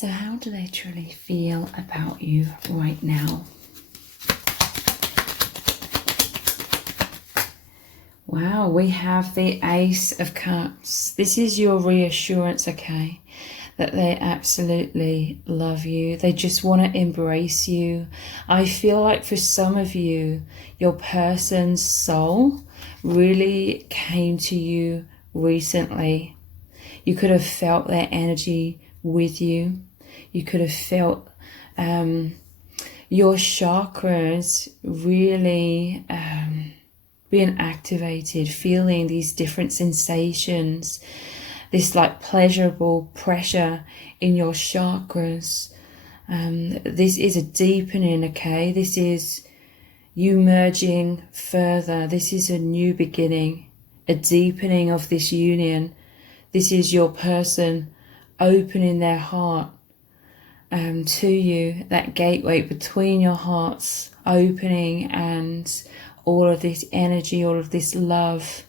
So how do they truly feel about you right now? Wow, we have the Ace of Cups. This is your reassurance, okay, that they absolutely love you. They just want to embrace you. I feel like for some of you, your person's soul really came to you recently. You could have felt their energy with you. You could have felt your chakras really being activated, feeling these different sensations, this like pleasurable pressure in your chakras. This is a deepening, okay? This is you merging further. This is a new beginning, a deepening of this union. This is your person opening their heart to you, that gateway between your hearts opening, and all of this energy, all of this love,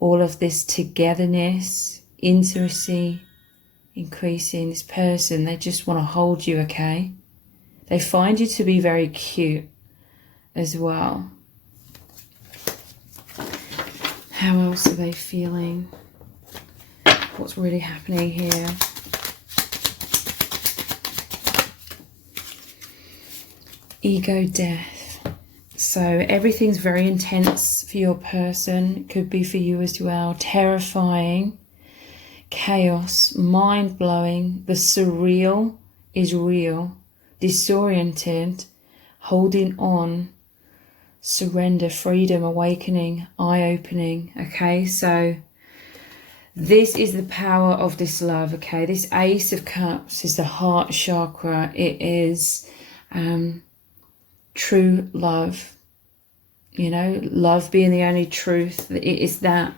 all of this togetherness, intimacy, increasing. This person, they just want to hold you, okay? They find you to be very cute as well. How else are they feeling? What's really happening here? Ego death. So everything's very intense for your person. It could be for you as well. Terrifying, chaos, mind-blowing. The surreal is real. Disoriented, holding on, surrender, freedom, awakening, eye-opening. Okay, so this is the power of this love, okay? This Ace of Cups is the heart chakra. It is true love, you know, love being the only truth. It is that,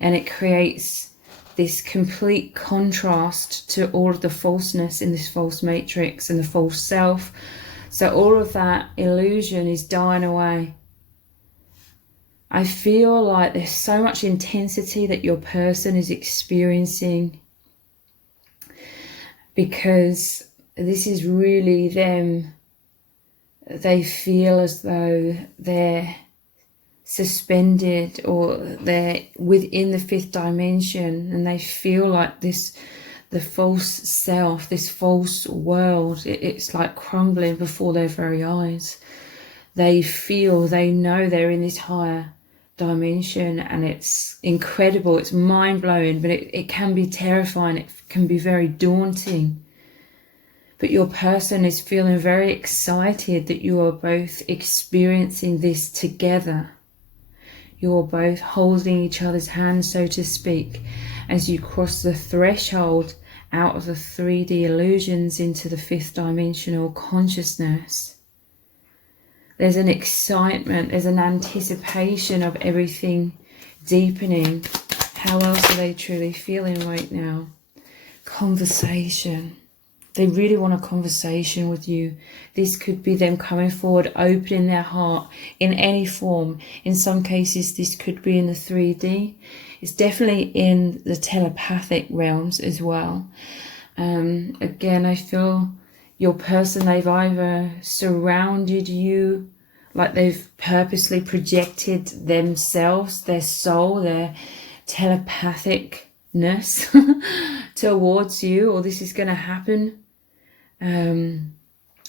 and it creates this complete contrast to all of the falseness in this false matrix and the false self. So all of that illusion is dying away. I feel like there's so much intensity that your person is experiencing, because this is really them. They feel as though they're suspended, or they're within the fifth dimension, and they feel like this, the false self, this false world, it's like crumbling before their very eyes. They feel, they know they're in this higher dimension, and it's incredible, it's mind-blowing, but it can be terrifying, it can be very daunting. But your person is feeling very excited that you are both experiencing this together. You're both holding each other's hands, so to speak, as you cross the threshold out of the 3D illusions into the fifth dimensional consciousness. There's an excitement, there's an anticipation of everything deepening. How else are they truly feeling right now? Conversation. They really want a conversation with you. This could be them coming forward, opening their heart in any form. In some cases, this could be in the 3D. It's definitely in the telepathic realms as well. Again, I feel your person, they've either surrounded you, like they've purposely projected themselves, their soul, their telepathicness towards you, or this is going to happen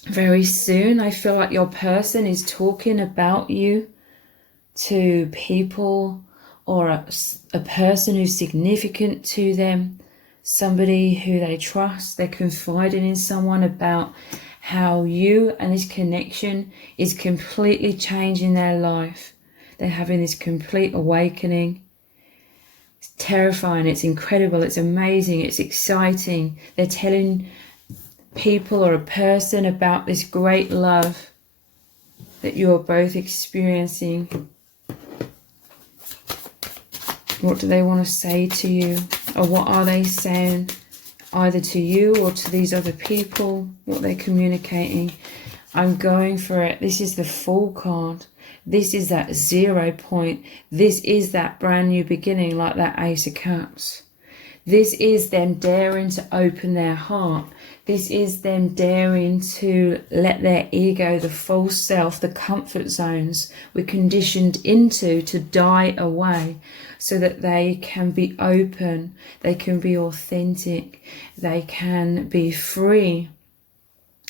very soon. I feel like your person is talking about you to people, or a person who's significant to them, somebody who they trust. They're confiding in someone about how you and this connection is completely changing their life. They're having this complete awakening. It's terrifying, it's incredible, it's amazing, it's exciting. They're telling people or a person about this great love that you're both experiencing. What do they want to say to you? Or what are they saying either to you or to these other people? What they're communicating? I'm going for it. This is the Fool card. This is that 0 point. This is that brand new beginning, like that Ace of Cups. This is them daring to open their heart. This is them daring to let their ego, the false self, the comfort zones we're conditioned into, to die away, so that they can be open, they can be authentic, they can be free.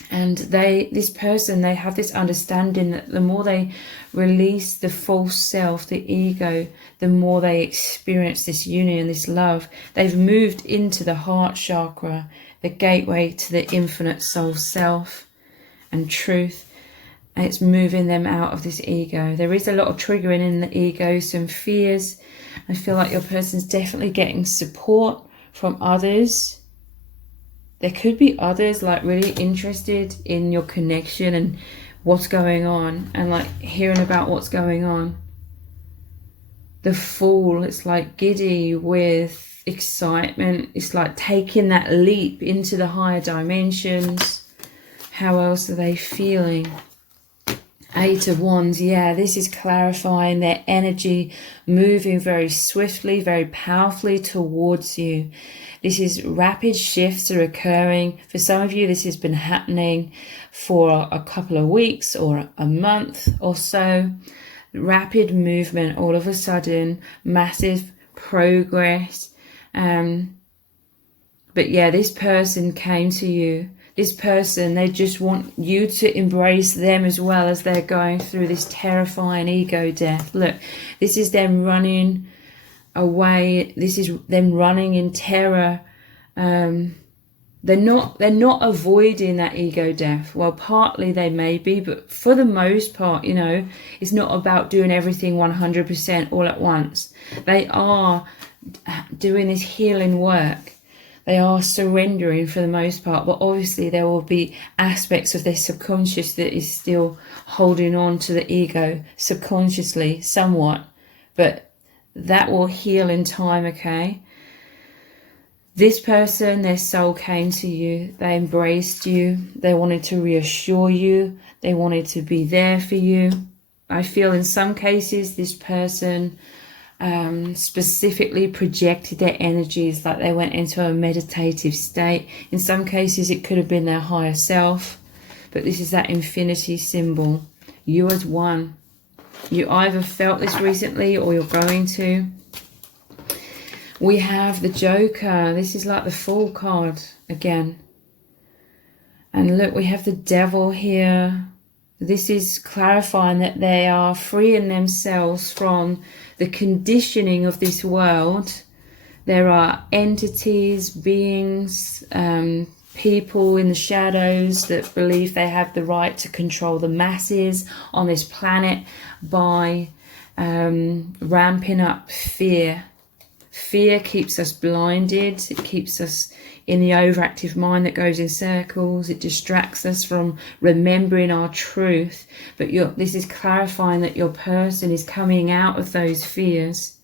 And this person, they have this understanding that the more they release the false self, the ego, the more they experience this union, this love. They've moved into the heart chakra, the gateway to the infinite soul self and truth. And it's moving them out of this ego. There is a lot of triggering in the ego, some fears. I feel like your person's definitely getting support from others. There could be others like really interested in your connection and what's going on, and like hearing about what's going on. The Fool, it's like giddy with excitement. It's like taking that leap into the higher dimensions. How else are they feeling? Eight of Wands, yeah, this is clarifying their energy, moving very swiftly, very powerfully towards you. This is rapid shifts are occurring. For some of you, this has been happening for a couple of weeks or a month or so. Rapid movement, all of a sudden, massive progress. But yeah, this person came to you. This person, they just want you to embrace them as well as they're going through this terrifying ego death. Look, this is them running away. This is them running in terror. They're not avoiding that ego death. Well, partly they may be, but for the most part, you know, it's not about doing everything 100% all at once. They are doing this healing work. They are surrendering for the most part, but obviously there will be aspects of their subconscious that is still holding on to the ego subconsciously somewhat, but that will heal in time, okay? This person, their soul came to you. They embraced you. They wanted to reassure you. They wanted to be there for you. I feel in some cases this person specifically projected their energies, like they went into a meditative state. In some cases it could have been their higher self, but this is that infinity symbol. You as one. You either felt this recently or you're going to. We have the Joker. This is like the Fool card again. And look, we have the Devil here. This is clarifying that they are freeing themselves from the conditioning of this world. There are entities, beings, people in the shadows that believe they have the right to control the masses on this planet by ramping up fear. Fear keeps us blinded. It keeps us in the overactive mind that goes in circles. It distracts us from remembering our truth. But this is clarifying that your person is coming out of those fears.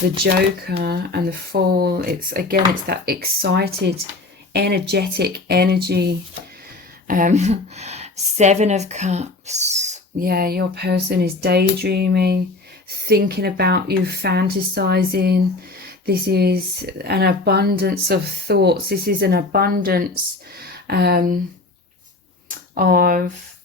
The Joker and the Fool, it's that excited, energetic energy. Seven of Cups. Yeah, your person is daydreaming, thinking about you, fantasizing. This is an abundance of thoughts. This is an abundance of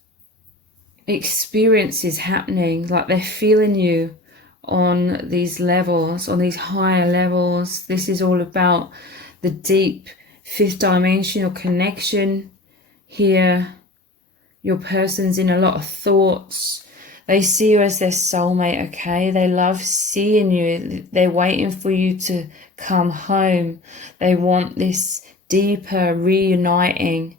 experiences happening, like they're feeling you on these levels, on these higher levels. This is all about the deep fifth dimensional connection here. Your person's in a lot of thoughts. They see you as their soulmate, okay? They love seeing you. They're waiting for you to come home. They want this deeper reuniting,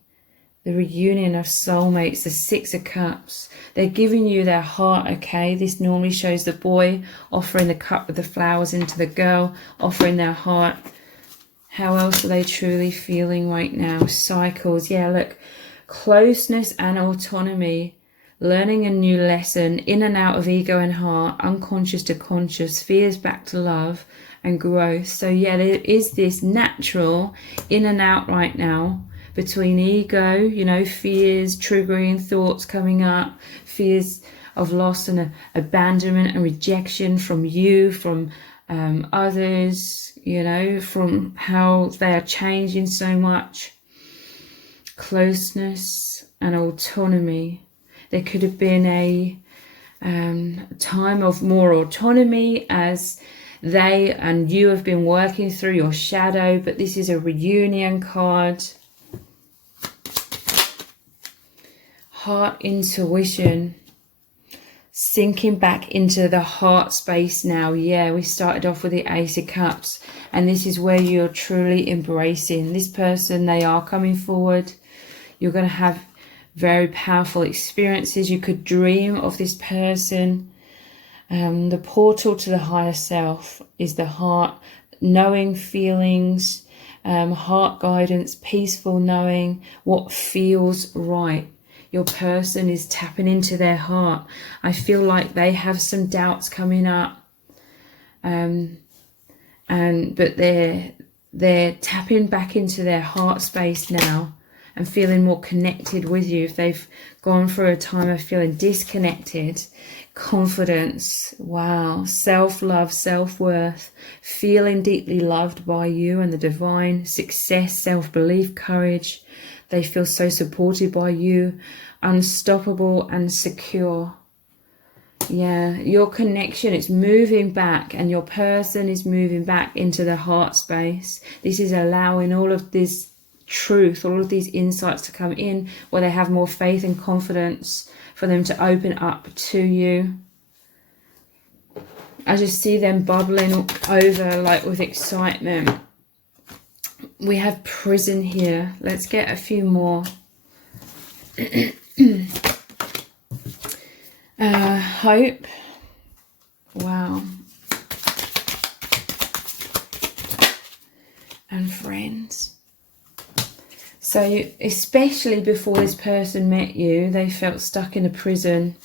the reunion of soulmates, the Six of Cups. They're giving you their heart, okay? This normally shows the boy offering the cup with the flowers into the girl, offering their heart. How else are they truly feeling right now? Cycles, yeah, look. Closeness and autonomy, learning a new lesson, in and out of ego and heart, unconscious to conscious, fears back to love and growth. So yeah, there is this natural in and out right now between ego, you know, fears, triggering thoughts coming up, fears of loss and abandonment and rejection from you, from others, you know, from how they are changing so much. Closeness and autonomy. There could have been a time of more autonomy as they and you have been working through your shadow, but this is a reunion card. Heart intuition. Sinking back into the heart space now. Yeah, we started off with the Ace of Cups, and this is where you're truly embracing this person. They are coming forward. You're going to have very powerful experiences. You could dream of this person. The portal to the higher self is the heart, knowing feelings, heart guidance, peaceful knowing what feels right. Your person is tapping into their heart. I feel like they have some doubts coming up, but they're tapping back into their heart space now and feeling more connected with you. If they've gone through a time of feeling disconnected, confidence, wow, self-love, self-worth, feeling deeply loved by you and the divine, success, self-belief, courage. They feel so supported by you, unstoppable and secure. Yeah, your connection is moving back, and your person is moving back into the heart space. This is allowing all of this truth, all of these insights to come in, where they have more faith and confidence for them to open up to you. I just see them bubbling over like with excitement. We have prison here. Let's get a few more. Hope. Wow. And friends. So especially before this person met you, they felt stuck in a prison.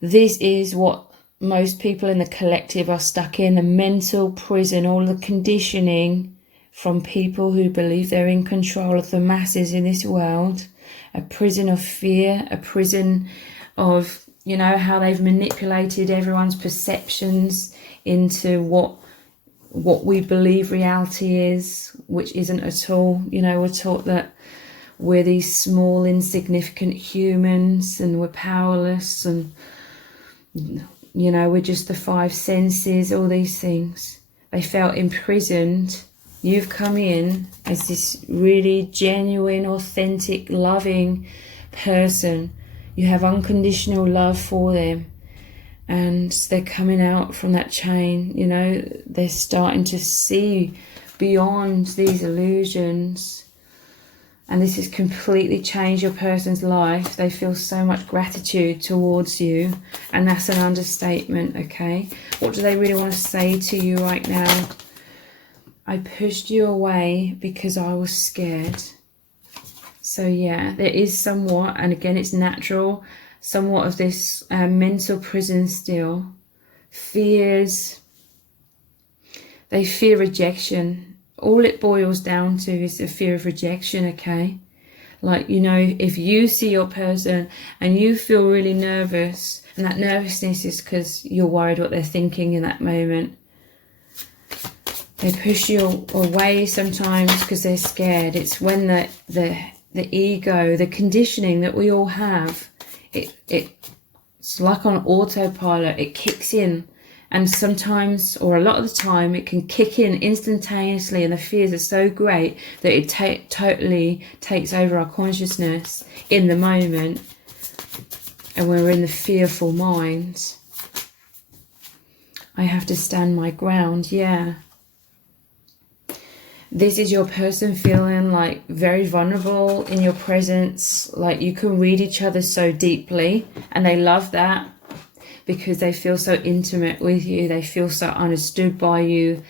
This is what most people in the collective are stuck in, a mental prison, all the conditioning from people who believe they're in control of the masses in this world. A prison of fear, a prison of, you know, how they've manipulated everyone's perceptions into what we believe reality is, which isn't at all. You know, we're taught that we're these small, insignificant humans and we're powerless and, you know, we're just the five senses, all these things. They felt imprisoned. You've come in as this really genuine, authentic, loving person. You have unconditional love for them. And they're coming out from that chain, you know, they're starting to see beyond these illusions. And this has completely changed your person's life. They feel so much gratitude towards you. And that's an understatement, okay? What do they really want to say to you right now? I pushed you away because I was scared. So yeah, there is somewhat, and again, it's natural, somewhat of this mental prison still. Fears. They fear rejection. All it boils down to is the fear of rejection, okay? Like, you know, if you see your person and you feel really nervous, and that nervousness is because you're worried what they're thinking in that moment. They push you away sometimes because they're scared. It's when the ego, the conditioning that we all have, it's like on autopilot. It kicks in, and sometimes, or a lot of the time, it can kick in instantaneously, and the fears are so great that it totally takes over our consciousness in the moment, and we're in the fearful mind. I have to stand my ground. Yeah. This is your person feeling like very vulnerable in your presence, like you can read each other so deeply, and they love that because they feel so intimate with you. They feel so understood by you,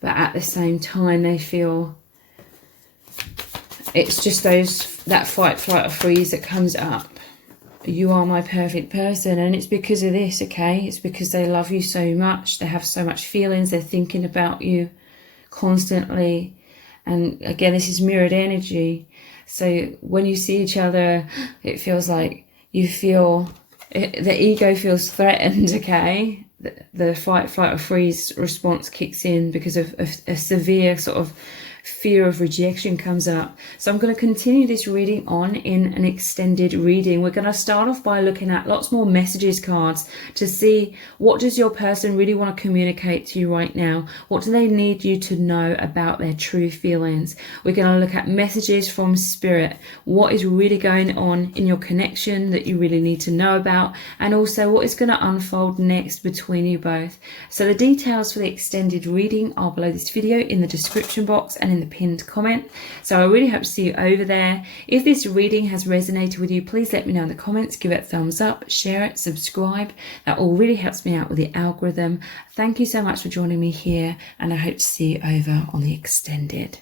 but at the same time they feel it's just that fight, flight or freeze that comes up. You are my perfect person, and it's because of this, okay? It's because they love you so much. They have so much feelings. They're thinking about you constantly. And again, this is mirrored energy. So when you see each other, it feels like you feel The ego feels threatened, okay? The fight, flight, or freeze response kicks in because of a severe sort of fear of rejection comes up. So I'm going to continue this reading on in an extended reading. We're going to start off by looking at lots more messages cards to see what does your person really want to communicate to you right now. What do they need you to know about their true feelings? We're going to look at messages from spirit. What is really going on in your connection that you really need to know about, and also what is going to unfold next between you both. So the details for the extended reading are below this video in the description box and in the pinned comment. So I really hope to see you over there. If this reading has resonated with you, please let me know in the comments. Give it a thumbs up, share it, subscribe. That all really helps me out with the algorithm. Thank you so much for joining me here, and I hope to see you over on the extended.